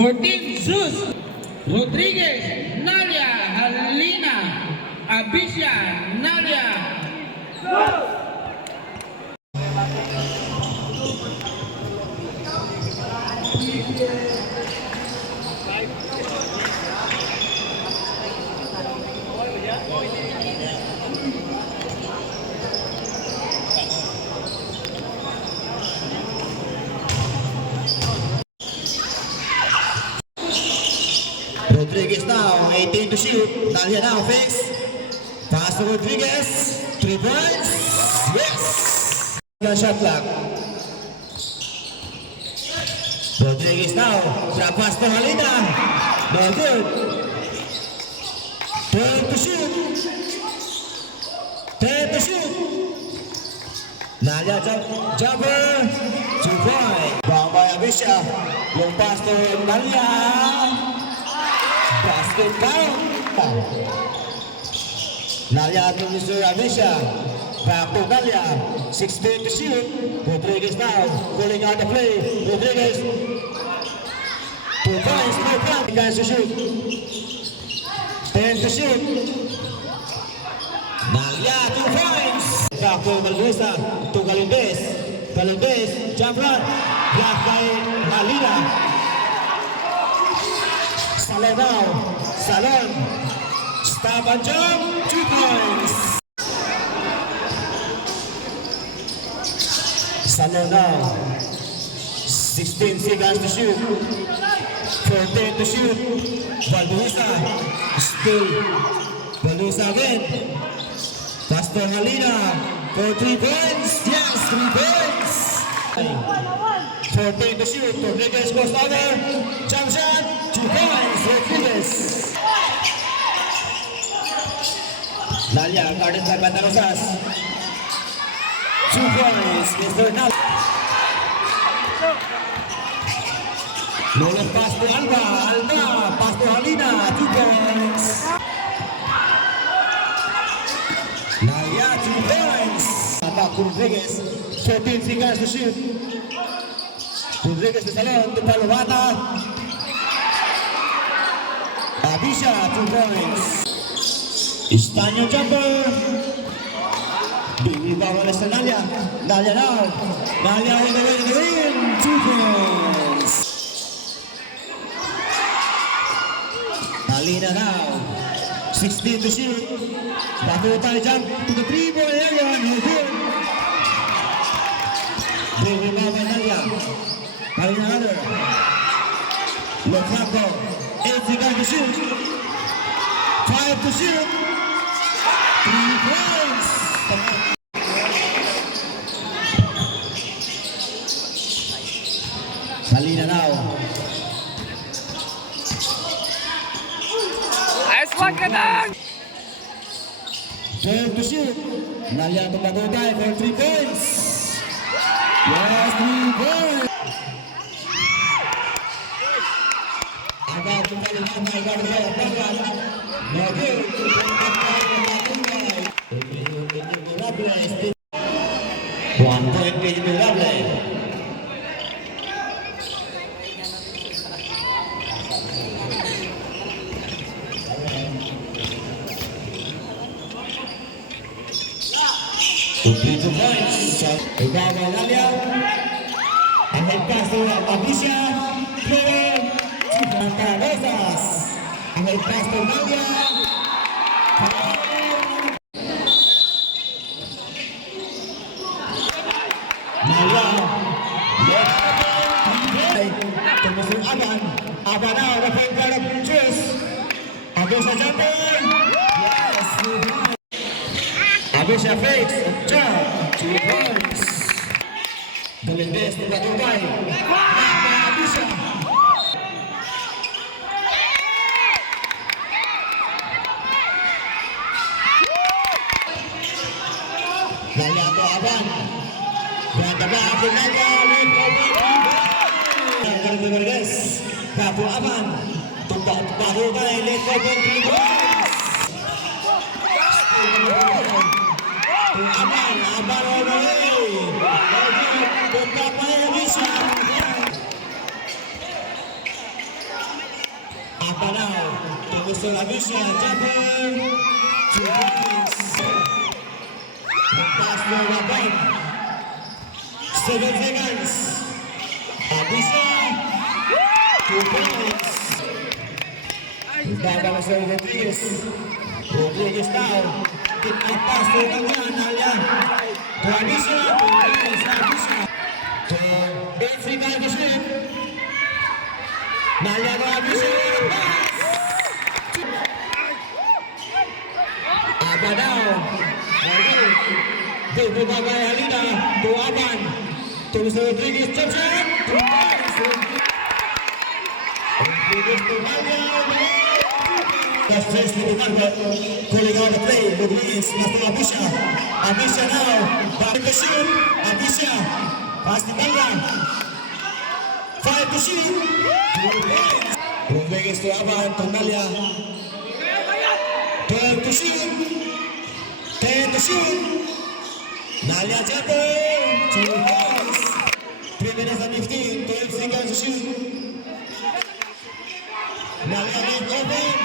14, Zeus Rodriguez, Nalia Halina, Abisha Nalia. Rodriguez now, 18 to shoot. Nalia now, fakes. Pass to Rodriguez. 3 points. Yes! Shot clock. Rodriguez now. Drop pass to Halina. No good. 10 to shoot. 10 to shoot. Nalia jumper. 2 points. Bang by Abisha. Yung pass to Nalia. Basket down. Nalia to Mr. Abisha. Back to Nalia. 16 to shoot. Rodriguez now. Pulling out the play. Rodriguez. 2 points. No count. Guys to shoot. 10 to shoot. Nalia 2 points. Back to Malgusa. To Galindez. Galindez. Jump run. Blocked by Halina. Salon now. Salon. Stop and jump. 2 points. Salon now. 16 seconds to shoot. 14 to shoot. Balbusa. Still. Balbusa again. Pastor Halina. For 3 points. Yes, 3 points. 14 to shoot. Rodriguez goes over. Jump shot. 2 points. Rodriguez. Nalia guarded by Batarosas. 2 points. Mr. Nal. Lola pass to Alba. Alba pass to Halina. 2 points. Nalia 2 points. Back to Rodriguez. 14 seconds to shoot. Rodriguez to Salon to Palomata. Abisha 2 points. Istanyo jumper. Bibi bawal sa Nalia. Nalia now. Nalia in the win. 2 points. Halina now. 16 to shoot. Bakuta jump to the 3-point area. No good. Bibi bawal Nalia. Halina another. Lofranco. 8 seconds to shoot. 5 to shoot. 3 points. Halina now. Nice one, Kadang! 12 to shoot. Nalia to Batutay for 3 points. Yes, 3 points. Agad to Palomata. Agad to Palomata. No good. 1 point Peña. To 2 points. Ibabaw Nalia. Ang head pass to Abisha. Player. Rosas. Ang head pass to Nalia. Nalia. To Mr. Aban. Aban now. The point guard of Chase. Abisha jumping. Yes. Abisha fakes. Jump. 2 points. Galindez to Batubay. Abisha. Nalia to Aban. Berantaba to Nalia. Galindez. Bato Aban. To Batubay. Late open 3 points. Aban all the way. Punta pa yung isa. Apa now? Tapos na Abisha, jumper. 2 points. Pass to Rabat. 7 seconds. Abisha. 2 points. Baba na sa Rodriguez. Rodriguez now. Get a pass to Nalia. To Abisha. To Abisha. To 8 seconds to shoot. Nalia to Abisha. Aba now. Go by Alina. To Aban. To Mr. Rodriguez. Jump shot. 2 points. Rodriguez to Nalia. That's first to Uganda, calling out the play. Rodriguez, Mr. Abisha. Abisha now, back to shoot. Abisha, pass to Nalia. 5 to shoot. 2 points. Rodriguez to Aban, to Nalia. 12 to shoot. 10 to shoot. Nalia jumper. 2 points. 3 minutes and 15, 12 seconds to shoot. Nalia made open.